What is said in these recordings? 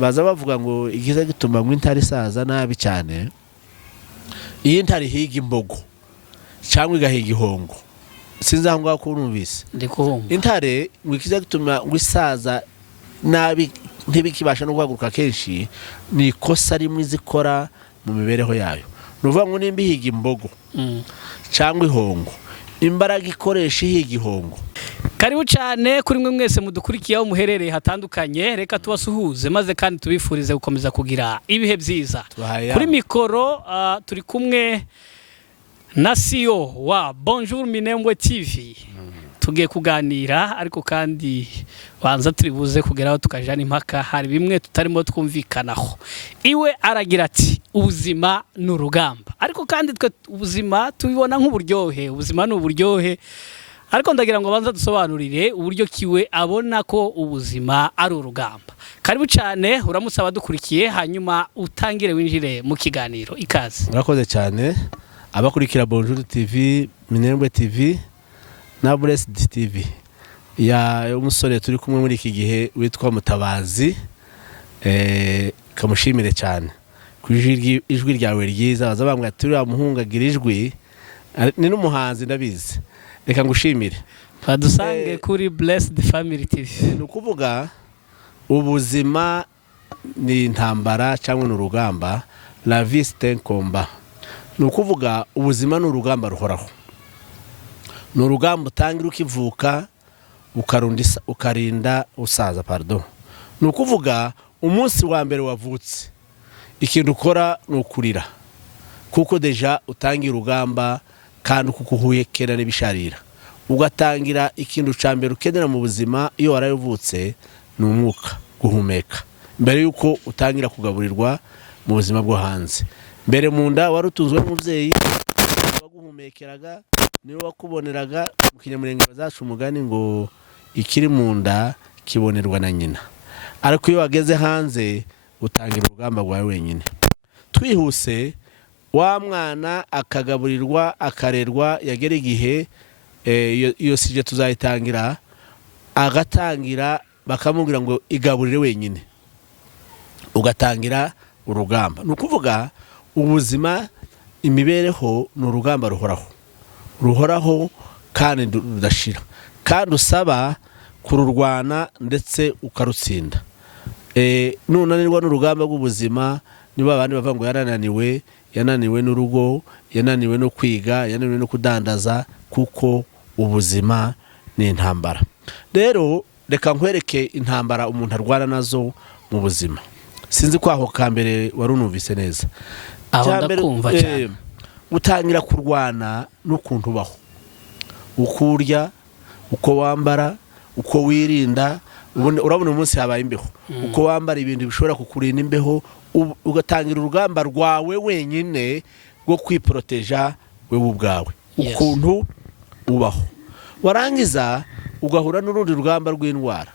baza bavuga ngo igize gituma ngo intare isaza nabi cyane iyi intare higa imbogo cyangwa igahiga ihongo sinzi aho ngaho kurumvise intare ngo ikize gituma ngo isaza nabi ntibikibasha no guhaguruka kenshi ni ikosa rimwe izikora mu mibereho yayo nuvuga ngo nimba ihiga imbogo cyangwa ihongo imbaraga ikoresha ihiga ihongo. Karibu cyane kuri mwe mwese mudukurikiye aho muherereye hatandukanye, reka tubasuhuze maze kandi tubifurize gukomeza kugira ibihe byiza. Kuri mikoro turi kumwe na CEO wa Bonjour Minembwe TV. Tugiye kuganira ariko kandi banza turibuze kugeraho tukajana impaka, hari bimwe tutarimo twumvikanaho. Iwe aragira ati ubuzima n'urugamba, ariko kandi twe ubuzima tubibona nk'uburyohe, ubuzima n'uburyohe. Ariko ndagira ngo banza dusobanurire uburyo kiwe abona ko ubuzima ari urugamba. Karibu cyane uramutse abadukurikiye hanyuma utangire winjire mu kiganiro ikaze. Murakoze cyane abakurikira Bonjour TV, Minembwe TV na Blessed TV. Ya umusore turi kumwe muri iki gihe witwa Mutabazi, kamushimire cyane ijwi ryawe ryiza, baza bambwa turi amuhungagira ijwi ni n'umuhanzi ndabizi. Reka ngushimire badusange kuri Blessed Family TV. Nukuvuga ubuzima ni intambara cyangwa n'urugamba, la vie c'est un combat. Nukuvuga ubuzima n'urugamba ruhoraho, n'urugamba utangira ukivuka ukarinda usaza. Nukuvuga umunsi wa mbere wavutse ikintu ukora nukurira, kuko deja utangira urugamba kandi kukuhuye kera n'ibisharira. Ugatangira ikintu cyambere ukenera mu buzima iyo warayuvutse ni umwuka, guhumeka, mbere yuko utangira kugaburirwa mu buzima bwo hanze. Mbere mu nda warutunzwe n'umubyeyi waguhumekeraga, niwe wakuboneraga. Mu kinyamurenge bazacu umugani ngo ikiri mu nda kibonerwa na nyina, ariko iyo wageze hanze utangira urugamba rwawe wenyine. Twihuse wa mwana akagaburirwa akarerwa, yagera igihe iyo sije tuzayitangira, agatangira bakamubwira ngo igaburire wenyine, ugatangira urugamba. Nukuvuga ubuzima imibereho n'urugamba ruhoraho kandi rudashira, kandi usaba kururwana ndetse ukarutsinda. Nunanirwa n'urugamba rw'ubuzima, niba abandi bavuga ngo yananiwe n'urugo, yananiwe no kwiga, yananiwe no kudandaza, kuko ubuzima ni intambara. Rero reka nkwereke intambara umuntu arwana nazo mu buzima. Sinzi ko aho kambere warunumvise neza. Aho ndakumva cyane. Utangira kurwana n'ukuntu ubaho, uko urya, uko wambara, uko wirinda. Urabona umunsi habaye imbeho, uko wambara ibintu bishobora kukurinda imbeho, ugatangira urugamba rwawe wenyine rwo kwiproteja wewe ubwawe. Ukuntu ubaho, warangiza ugahura n'urundi rugamba rw'indwara,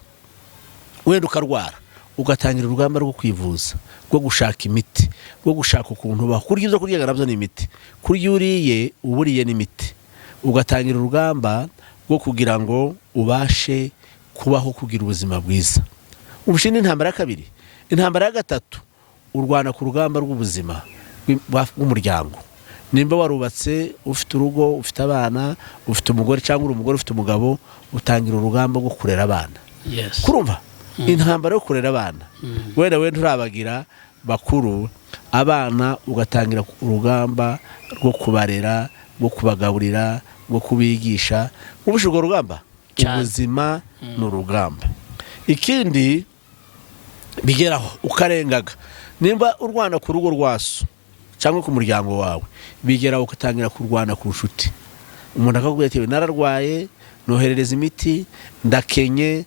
wenda ukarwara, ugatangira urugamba rwo kwivuza, rwo gushaka imiti, rwo gushaka ukuntu ubaho. Kurya ibyo kurya nabyo ni imiti, kurya uriye uburiye n'imiti. Ugatangira urugamba rwo kugira ngo ubashe kubaho, kugira ubuzima bwiza. Ubushinga intambara ya kabiri. Intambara ya gatatu urwana ku rugamba rw'ubuzima bw'umuryango. Nimba warubatse ufite urugo, ufite abana, ufite umugore cyangwa uri umugore ufite umugabo, utangira urugamba rwo kurera abana. Kurumva intambara yo kurera abana, wenda nturabagira bakuru abana, ugatangira urugamba rwo kubarera, rwo kubagaburira, rwo kubigisha. Ubushe urwo rugamba ubuzima n'urugamba. Ikindi bigeraho ukarengaga, nimba urwana ku rugo rwaso cyangwa ku muryango wawe, bigeraho ugatangira kurwana ku nshuti. Umuntu akakubwira ati nararwaye, noherereza imiti, ndakenye,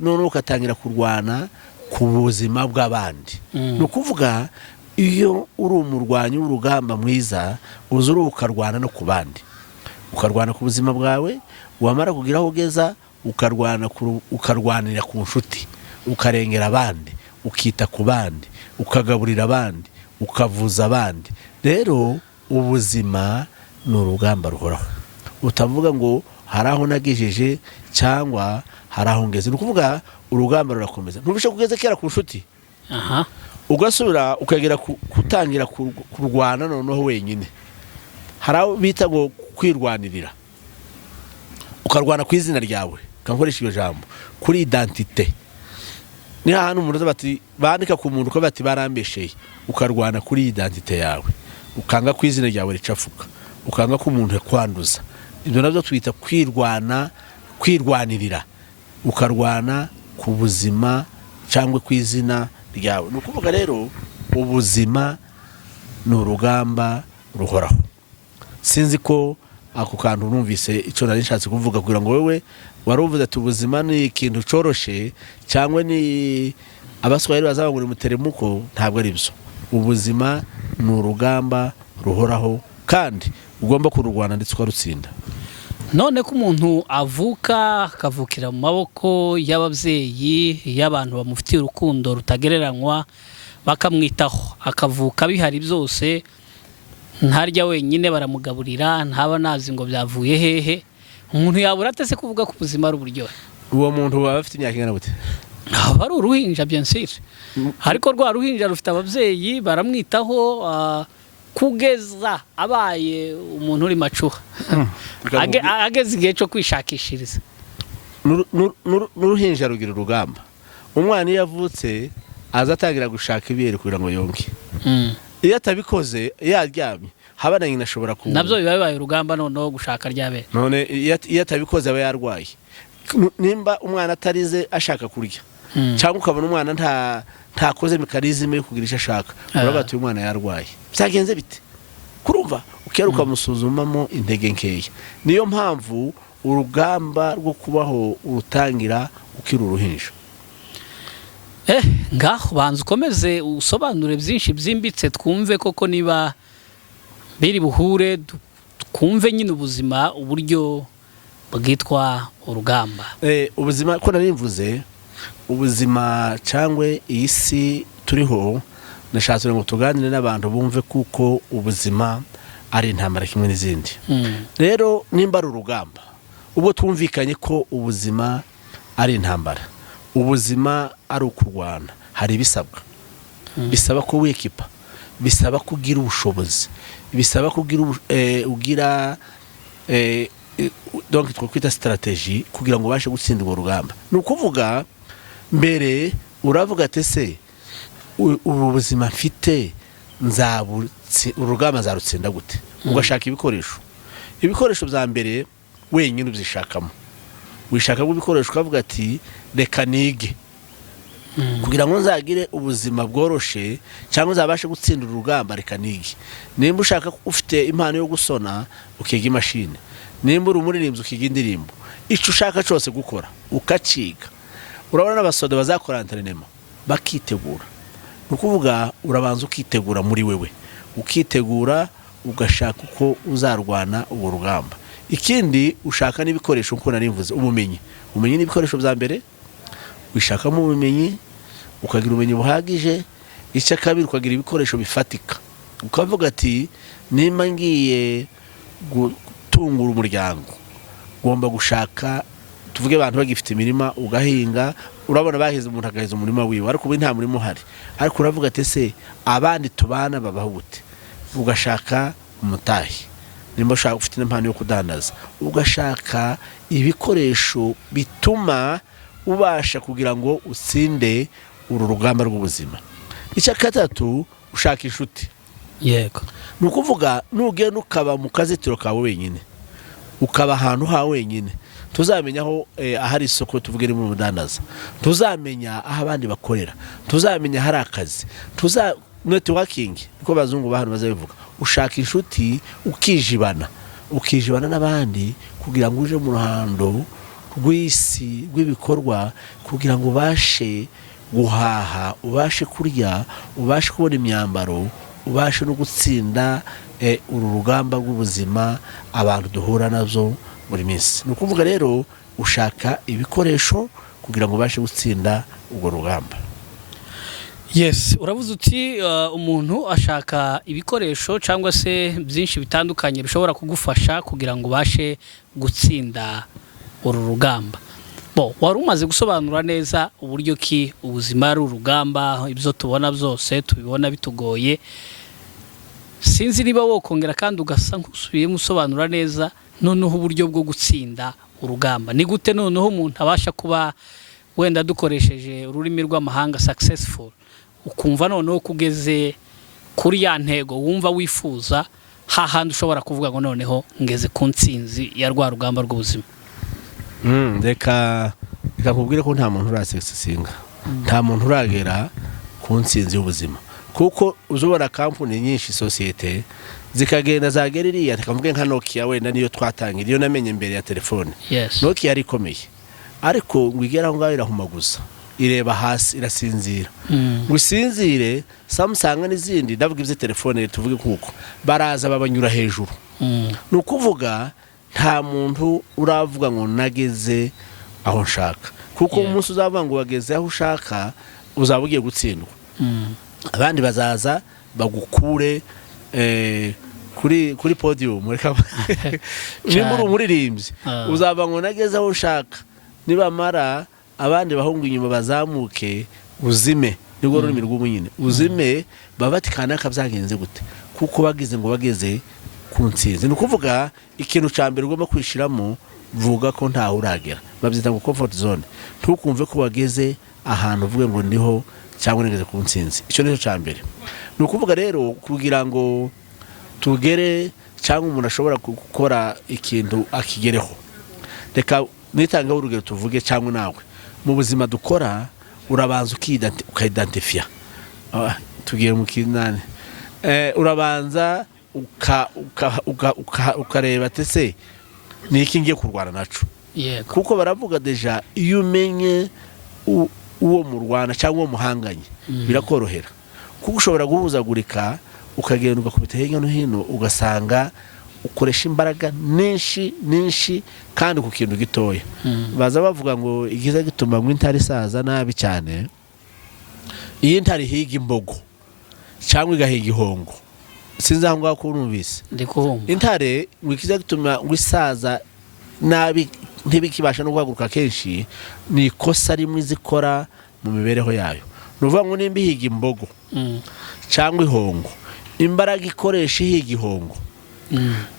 none ugatangira kurwana ku buzima bw'abandi. Nukuvuga iyo uri umurwanyi w'urugamba mwiza, uzuru ukarwana no ku bandi, ukarwana ku buzima bwawe, wamara kugira aho ugeza ukarwanira ku nshuti, ukarengera abandi, ukita ku bandi, ukagaburira abandi, ukavuza abandi. Rero ubuzima ni urugamba ruhoraho, utavuga ngo hari aho nagejeje cyangwa hari aho ngeze. Nukuvuga urugamba rurakomeza. Ntubishe kugeza kera ku nshuti, ugasubira ukagera gutangira kurwana noneho wenyine. Hari aho bita ngo kwirwanirira, ukarwana ku izina ryawe, ukankoresha iyo jambo kuri identite. Ni ahantu umuntu bati bandika ku muntu ko bati barambesheye, ukarwana kuri identite yawe, ukanga ku izina ryawe ricafuka, ukanga ko umuntu yakwanduza. Ibyo nabyo twita kwirwanirira, ukarwana ku buzima cyangwa ku izina ryawe. Ni ukuvuga rero ubuzima ni urugamba ruhoraho. Sinzi ko ako kantu numvise icyo nari nshatse kuvuga, kugira ngo wewe wari uvuze ati ubuzima ni ikintu coroshe cyangwa ni abaswahili bazaba muri muteremuko. Ntabwo ari byo. Ubuzima ni urugamba ruhoraho kandi ugomba kururwana ndetse ukarutsinda. None ko umuntu avuka akavukira mu maboko y'ababyeyi, y'abantu bamufitiye urukundo rutagereranywa, bakamwitaho, akavuka bihari byose, ntarya wenyine, baramugaburira, ntaba nazi ngo byavuye hehe, umuntu yabura atese kuvuga ko ubuzima ari uburyohe? Uwo muntu baba afite imyaka ingana gute? Aba ari uruhinja bien sûr, ariko rwa ruhinja rufite ababyeyi baramwitaho kugeza abaye umuntu uri macuha, ageze igihe cyo kwishakishiriza. N'uruhinja rugira urugamba. Umwana iyo avutse aza atangira gushaka ibere kugira ngo yonke. Iyo atabikoze yaryamye, haba na nyina ashobora kuba nabyo biba bibaye urugamba noneho gushaka ryabere. None iyo atabikoze aba yarwaye. Nimba umwana atarize ashaka kurya, cyangwa ukabona umwana ntakoze mekanisme yo kugira icyo ashaka, uravuga ati uyu mwana yarwaye. Byagenze bite? Kurumva ukera ukamusuzumamo intege nkeya. Niyo mpamvu urugamba rwo kubaho urutangira ukiri uruhinja. Ngaho banza ukomeze usobanure byinshi byimbitse, twumve koko niba biri buhure, twumve nyine ubuzima uburyo bwitwa urugamba. Ubuzima ko narimvuze, ubuzima cyangwa iyi si turiho, nashatse ngo tuganire n'abantu bumve kuko ubuzima ari intambara kimwe n'izindi. Rero nimba ari urugamba, ubwo twumvikanye ko ubuzima ari intambara, ubuzima ari ukurwana, hari ibisabwa. Bisaba ko wikipa, bisaba kugira ubushobozi, bisaba kugira donc twakwita strategy kugira ngo ubashe gutsinda urwo rugamba. Ni ukuvuga mbere uravuga ati se ubu buzima mfite urugamba nzarutsinda gute? Ugashaka ibikoresho bya mbere wenyine ubyishakamo. Wishakamo ibikoresho ukavuga ati reka nige kugira ngo nzagire ubuzima bworoshe cyangwa nzabashe gutsinda urugamba, reka nige. Nimba ushaka ufite impano yo gusona ukiga imashini, nimba uri umuririmbyi ukiga indirimbo, icyo ushaka cyose gukora ukaciga. Urabona n'abasoda bazakora entrenema bakitegura. Ni ukuvuga urabanza ukitegura muri wewe, ukitegura ugashaka uko uzarwana uwo rugamba. Ikindi ushaka n'ibikoresho uko narimvuze, ubumenyi n'ibikoresho bya mbere. Wishakamo ubumenyi, ukagira ubumenyi buhagije. Icya kabiri ukagira ibikoresho bifatika, ukavuga ati nimba ngiye gutungura umuryango, ugomba gushaka, tuvuge abantu bagifite imirima ugahinga. Urabona bahize umuntu agahiza umurima wiwe, ariko ubu nta murimo uhari, ariko uravuga ati se abandi tubana babaho gute? Ugashaka umutahi. Nimba ushaka ufite impano yo kudandaza, ugashaka ibikoresho bituma ubasha kugira ngo utsinde uru rugamba rw'ubuzima. Icya gatatu ushaka inshuti. Yego. Ni ukuvuga nugenda ukaba mu kazitiro kawe wenyine, ukaba ahantu ha wenyine, tuzamenya aho ahari isoko, tuvuge ni mu mudandaza, tuzamenya aho abandi bakorera, tuzamenya hari akazi, networking niko bazungu bahano bazabivuga. Ushaka inshuti ukijibana n'abandi kugira ngo uje mu ruhando rw'isi rw'ibikorwa, kugira ngo ubashe guhaha, ubashe kurya, ubashe kubona imyambaro, ubashe no gutsinda uru rugamba rw'ubuzima abantu duhura nazo buri minsi. Ni ukuvuga rero ushaka ibikoresho kugira ngo ubashe gutsinda urwo rugamba. Yes, uravuze uti umuntu ashaka ibikoresho cyangwa se byinshi bitandukanye bishobora kugufasha kugira ngo ubashe gutsinda uru rugamba. wari umaze gusobanura neza uburyo ki ubuzima ari urugamba, ibyo tubona byose tubibona bitugoye. Sinzi niba wokongera kandi ugasa nk'usubiyemo usobanura neza noneho uburyo bwo gutsinda urugamba. Ni gute noneho umuntu abasha kuba wenda dukoresheje ururimi rw'amahanga successful, ukumva noneho kugeze kuri ya ntego wumva wifuza, hahandi ushobora kuvuga ngo noneho ngeze ku ntsinzi ya rwa rugamba rw'ubuzima? Reka nkubwire ko nta muntu urasesinga, nta muntu uragera ku ntsinzi y'ubuzima, kuko uzobora kampani nyinshi sosiyete zikagenda zagera iriya, tukavuga nka Nokia wenda niyo twatangira, iyo namenye mbere ya telefone. Nokia yari ikomeye, ariko ngo igera aho ngaho irahumaguza, ireba hasi, irasinzira. Ngo isinzire, Samsung n'izindi ndavuga ibyo telefone tuvuge kuko baraza babanyura hejuru. Ni ukuvuga nta muntu uravuga ngo nageze aho nshaka, kuko umunsi uzavuga ngo wageze aho ushaka uzaba ugiye gutsindwa. Abandi bazaza bagukure kuri podium, nimba uri umuririmbyi uzaba ngo nageze aho ushaka, nibamara abandi bahungu inyuma bazamuke uzime, nibwo rurimi rw'umunyine uzime, baba bati kanaka byagenze gute, kuko bagize ngo bageze ku ntsinzi. Ni ukuvuga ikintu cya mbere ugomba kwishiramo, vuga ko ntaho uragera, babyita ngo comfort zone. Ntukumve ko wageze ahantu uvuge ngo ndiho cyangwa nigeze ku ntsinzi. Icyo nicyo cya mbere. Ni ukuvuga rero kugira ngo tugere cyangwa umuntu ashobora gukora ikintu akigereho, reka nitangaho urugero tuvuge, cyangwa nawe mu buzima dukora urabanza ukidentifya. Tugiye mu kinani, urabanza ukareba ati se ni iki ngiye kurwana naco, kuko baravuga deja iyo umenye uwo mu Rwanda cyangwa uwo muhanganye birakorohera, kuko ushobora guhuzagurika ukagenda ugakubita hirya no hino, ugasanga ukoresha imbaraga nyinshi kandi ku kintu gitoya. Baza bavuga ngo igize gituma ngo intare isaza nabi cyane, iyi intare higa imbogo cyangwa igahiga ihongo. Sinzi aho ngaho ko numvise intare ngo ikiza gituma ngo isaza nabi ntibikibasha no guhaguruka kenshi, ni ikosa rimwe zikora mu mibereho yayo. Nuvuga ngo nimba ihiga imbogo cyangwa ihongo, imbaraga ikoresha ihiga ihongo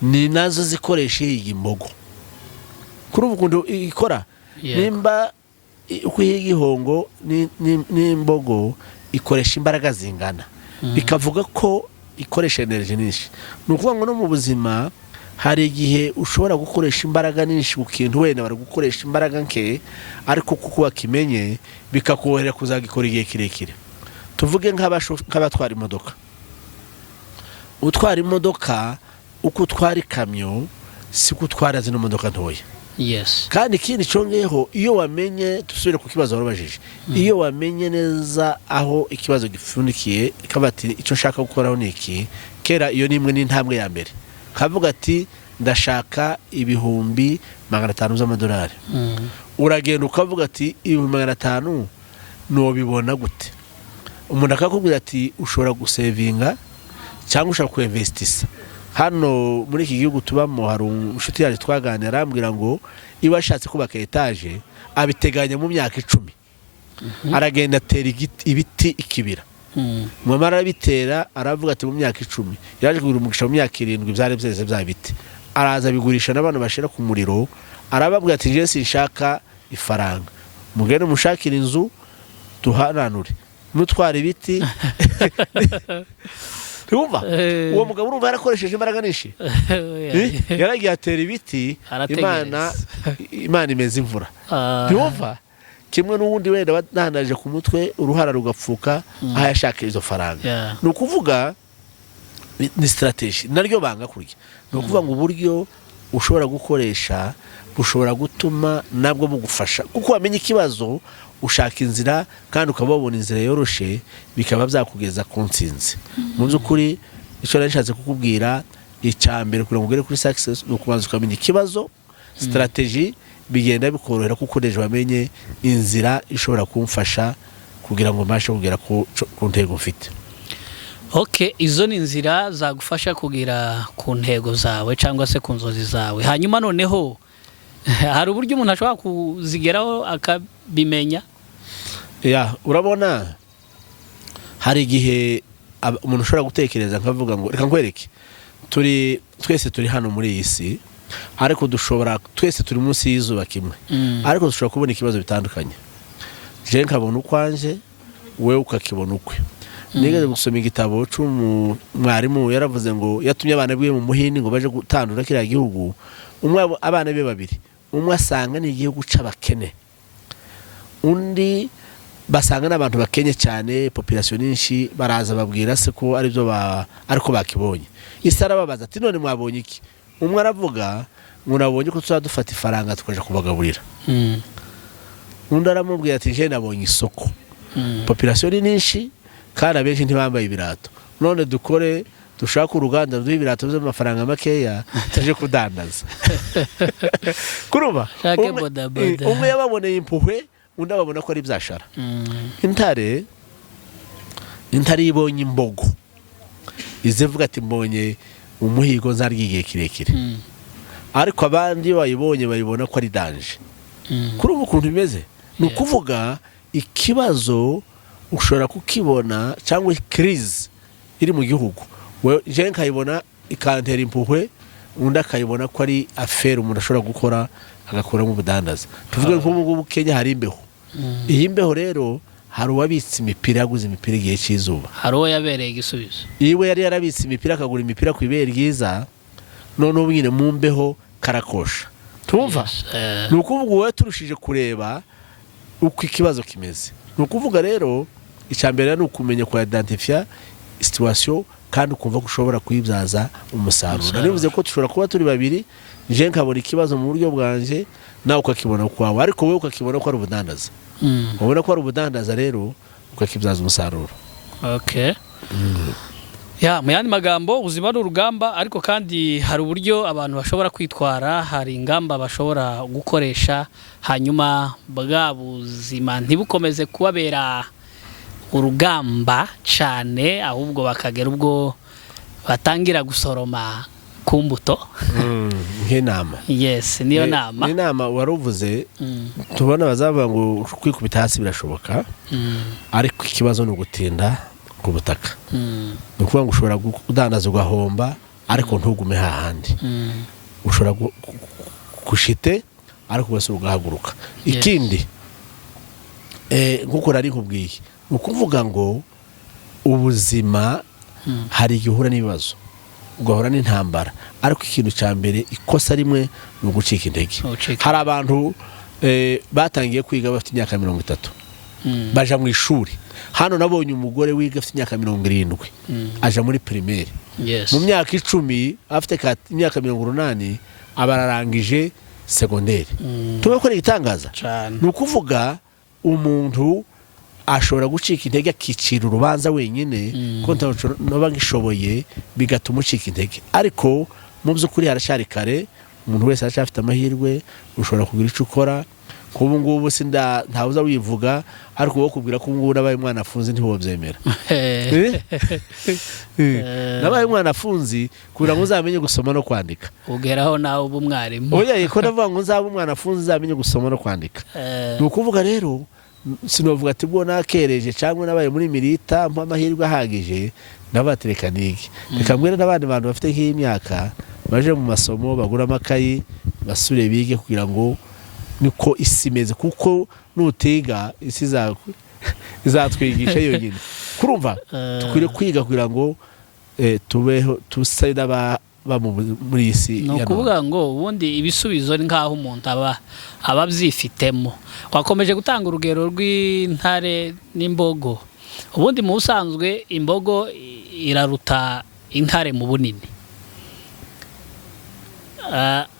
ni nazo zikoresha ihiga imbogo. Kuri ubu kuntu ikora, nimba uko ihiga ihongo n'imbogo ikoresha imbaraga zingana, bikavuga ko ikoresha energy nyinshi. Ni ukuvuga ngo no mu buzima hari igihe ushobora gukoresha imbaraga nyinshi ku kintu wenda bari gukoresha imbaraga nke, ariko kuko wakimenye bikakorohera kuzagikora igihe kirekire. Tuvuge nk'abatwara imodoka. Utwara imodoka uko utwara ikamyo si gutwara zino modoka ntoya. Kandi ikindi cyongeyeho, iyo wamenye, tusubire ku kibazo warabajije, iyo wamenye neza aho ikibazo gifunikiye, kabati icyo nshaka gukoraho ni iki, kera iyo nimwe n'intambwe ya mbere, kavuga ati ndashaka ibihumbi 500 z'amadolari. Uragenda ukavuga ati ibihumbi 500 no bibona gute? Umuntu akakubwira ati ushobora gusevinga cyangwa ushaka kuinvestisa. Hano muri iki gihugu tubamo hari inshuti yaje twaganira, arambwira ngo iba ashatse kubaka etaje abiteganya mu myaka 10. Aragenda atera ibiti ikibira, mwamara bitera aravuga ati mu myaka 10 yaje kugura umugisha mu myaka 7 byari byeze bya biti, araza bigurisha n'abantu bashira ku muriro. Arababwira ati je sinshaka ifaranga, mugende mushakira inzu tuhananure mutwara ibiti. Urumva uwo mugabo urumva yarakoresheje imbaraga nyinshi, yaragiye atera ibiti, Imana imeze imvura. Urumva kimwe n'ubundi wenda badanaje ku mutwe uruhara rugapfuka aho yashaka izo faranga. Ni ukuvuga ni strategy naryo banga kurya. Ni ukuvuga ngo uburyo ushobora gukoresha bushobora gutuma nabwo bugufasha, kuko wamenye ikibazo ushaka inzira kandi ukababona inzira yoroshe, bikaba byakugeza ku ntsinzi. Mu by'ukuri icyo nashatse kukubwira, icyambere kugira ngo ugere kuri success no kubanza ukamenya ikibazo, strategy bigenda bikorohera, kuko deje wamenye inzira ishobora kumfasha kugira ngo mbashe kugera ku ntego mfite. Izo ni inzira zagufasha kugera ku ntego zawe cyangwa se ku nzozi zawe. Hanyuma noneho hari uburyo umuntu ashobora kuzigeraho akabimenya. Urabona hari igihe umuntu ushobora gutekereza nkavuga ngo reka nkwereke twese turi hano muri iyi si, ariko twese turi munsi y'izuba kimwe, ariko dushobora kubona ikibazo bitandukanye. Je nkabona ukwanje, we ukakibona ukwe. Nigeze gusoma igitabo cy'umwarimu yaravuze ngo yatumye abana biwe mu muhini ngo baje gutandura kiriya gihugu. Abana be babiri, umwe asanga ni igihugu c'abakene, undi basanga n'abantu bakenye cyane, population nyinshi. Baraza babwira se ko ari byo ariko bakibonye. Isi arababaza ati none mwabonye iki? Umwe aravuga ngo nabonye ko tuzadufata ifaranga tukaje kubagaburira. Undi aramubwira ati je nabonye isoko, population nyinshi kandi abenshi ntibambaye ibirato, none dushaka uruganda ruduha ibirato by'amafaranga makeya tuje kudandaza. Kurumva umwe yababoneye impuhwe, undi ababona ko ari byashara. Intare ibonye imbogo izivuga ati mbonye umuhigo nzarya igihe kirekire, ariko abandi bayibonye bayibona ko ari danje. Kurumva ukuntu bimeze, ni ukuvuga ikibazo ushobora kukibona cyangwa crise iri mu gihugu, je nkayibona ikantera impuhwe, undi akayibona ko ari affaire umuntu ashobora gukora agakuramo ubudandaza. Tuvuge nk'ubu ngubu Kenya hari imbeho. Iyi mbeho rero hari uwabitse imipira, yaguze imipira igihe cy'izuba, hari uwo yabereye igisubizo. Iwe yari yarabitse imipira akagura imipira ku ibere ryiza, none ubu nyine mu mbeho karakosha. Tumva ni ukuvuga wowe turushije kureba uko ikibazo kimeze. Ni ukuvuga rero icyambere ni ukumenya ku identify situation kandi ukumva ko ushobora kuyibyaza umusaruro. Nivuze ko dushobora kuba turi babiri, je nkabona ikibazo mu buryo bwanje, nawe ukakibona kwawe, ariko wowe ukakibona ko ari ubudandaza. Ubona ko ari ubudandaza rero ukakibyaza umusaruro. Okay. Mu yandi magambo ubuzima ni urugamba, ariko kandi hari uburyo abantu bashobora kwitwara, hari ingamba bashobora gukoresha, hanyuma bwa buzima ntibukomeze kubabera urugamba cyane, ahubwo bakagera ubwo batangira gusoroma ku mbuto. Nk'inama. Yes, niyo nama. Ni inama waruvuze. Tubona bazavuga ngo kwikubita hasi birashoboka, ariko ikibazo ni ugutinda ku butaka. Ni ukuvuga ngo ushobora kudandaza ugahomba, ariko ntugume hahandi. Ushobora gushite ariko ugasura ugahaguruka. Ikindi nk'uko nari nkubwiye, ni ukuvuga ngo ubuzima hari igihe uhura n'ibibazo, ugahura n'intambara, ariko ikintu cya mbere ikosa rimwe ni ugucika intege. Hari abantu batangiye kwiga bafite imyaka 30, baja mu ishuri. Hano nabonye umugore wiga afite imyaka 70, aja muri primaire. Mu myaka 10 afite imyaka 80 abararangije secondaire. Tubakora igitangaza. Ni ukuvuga umuntu ashobora gucika intege akicira urubanza wenyine ko ntabwo ngishoboye, bigatuma ucika intege. Ariko mu by'ukuri harashari kare, umuntu wese arashafite amahirwe, ushobora kugira icyo ukora. Kubu ngubu ntawuza wivuga, ariko wowe kubwira ko ngubu nabaye umwana afunze ntiwobyemera. Nabaye umwana afunze kugira ngo uzamenye gusoma no kwandika, ugeraho nawe uba umwarimu. Oya, ko ndavuga ngo nzaba umwana afunze uzamenye gusoma no kwandika. Ni ukuvuga rero sinovuga ati bwo nakereje cyangwa nabaye muri milita mpa amahirwe ahagije, nabatereka nigi. Reka mbwira n'abandi bantu bafite nk'iyi myaka baje mu masomo, bagura amakayi, basure bige kugira ngo niko isi imeze, kuko nutiga isi izatwigisha yonyine. Kurumva tukwiriye kwiga kugira ngo tubeho tusaye muri isi. No kuvuga ngo ubundi ibisubizo ni nkaho umuntu aba byifitemo. Wakomeje gutanga urugero rw'intare n'imbogo. Ubundi mu busanzwe imbogo iraruta intare mu bunini,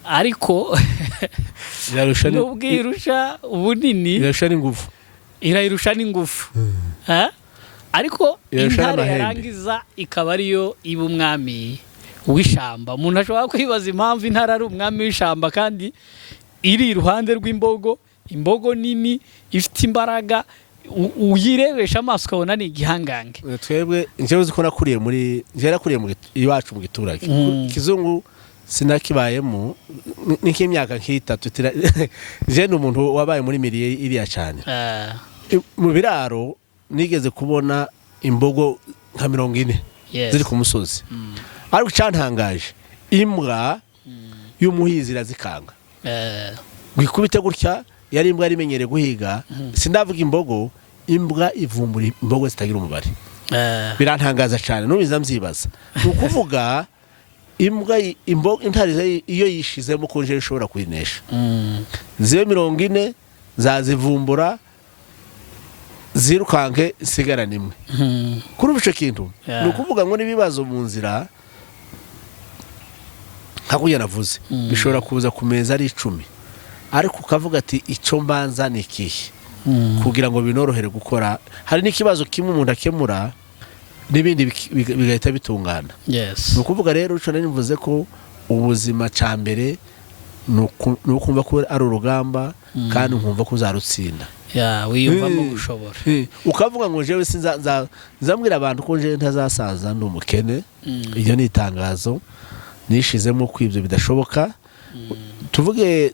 ariko nubwo irusha ubunini irayirusha n'ingufu. Ariko intare yarangiza ikaba ariyo iba umwami w'ishamba. Umuntu ashobora kwibaza impamvu intare ari umwami w'ishamba kandi iri iruhande rw'imbogo. Imbogo nini ifite imbaraga, uyirebesha amaso ukabona ni igihangange. Twebwe njyewe uzi ko nakuriye mu iwacu mu giturage. Kizungu sinakibayemo nk'imyaka nk'itatu je ni umuntu wabaye muri miriye iriya cyane mu biraro nigeze kubona imbogo nka 40 ziri ku musozi ariko cyantangaje imbwa y'umuhizi irazikanga gwikubite gutya yari imbwa yarimenyere guhiga sindavuga imbogo imbwa ivumbura imbogo zitagira umubare birantangaza cyane nubiza mzibaza nukuvuga imbwa intare iyo yishizemo konje ishobora kuyinesha zibe 40 zazivumbura zirukanke sigara nimwe kuri bice kintu nukuvuga ngo nibibazo mu nzira hakuye navuze bishobora kuza kumeza ari 10 ariko ukavuga ati icyo mbanza ni ikihe kugira ngo binorohere gukora hari n'ikibazo kimwe umuntu akemura n'ibindi bigahita bitungana nukuvuga rero ico nari mvuze ko ubuzima cyambere nukumva ko ari urugamba kandi nkumva ko uzarutsinda wiyumvamo gushobora ukavuga ngo jewe nzambwira abantu ko je ntazasaza ndi umukene iyo ni itangazo nishizemo kwibyo bidashoboka tuvuge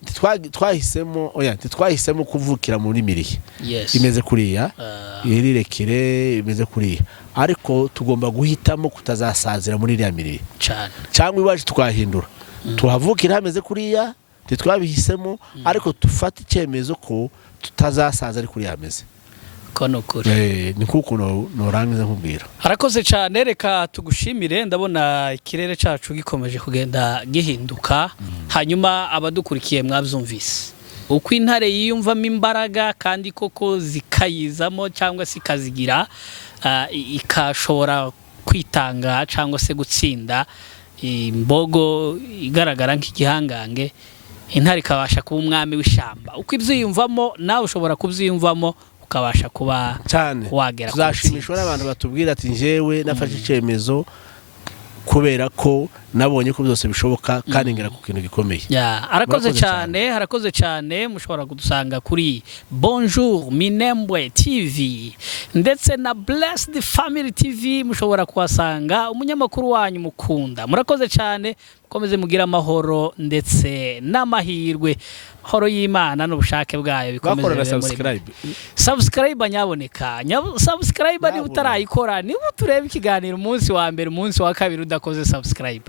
twahisemo kuvukira muri miriye imeze kuriya irirekire imeze kuriya ariko tugomba guhitamo kutazasazira muri iriya miriye cyangwa iwaje twahindura tuhavukira hameze kuriya titwabihisemo ariko tufata icyemezo ko tutazasaza ari kuriya hameze ni kuko norangiza nkubwira harakoze cyane reka tugushimire ndabona ikirere cyacu gikomeje kugenda gihinduka hanyuma abadukurikiye mwabyumvise uko intare yiyumvamo imbaraga kandi koko zikayizamo cyangwa se ikazigira ikashobora kwitanga cyangwa se gutsinda imbogo igaragara nk'igihangange intare ikabasha kuba umwami w'ishyamba uko ibyiyumvamo nawe ushobora kubyiyumvamo ukabasha kuba wagera ku tuzashimishwa n'abantu batubwira ati njyewe nafashe icyemezo kubera ko nabonye ko byose bishoboka kandi ngera ku kintu gikomeye harakoze cyane mushobora kudusanga kuri Bonjour Minembwe TV ndetse na Blessed Family TV mushobora kuhasanga umunyamakuru wanyu mukunda murakoze cyane mukomeze mugira amahoro ndetse n'amahirwe horo y'Imana n'ubushake bwayo bikomeze subscribe nyaboneka subscribe ni utarayikora ni utureba ikiganiro umunsi wa mbere umunsi wa kabiri udakoze subscribe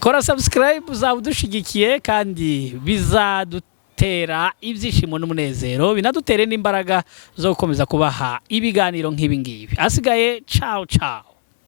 kora subscribe uzabudushigikiye kandi bizadutera ibyishimo n'umunezero binadutere n'imbaraga zo gukomeza kubaha ibiganiro nk'ibi ngibi asigaye ciao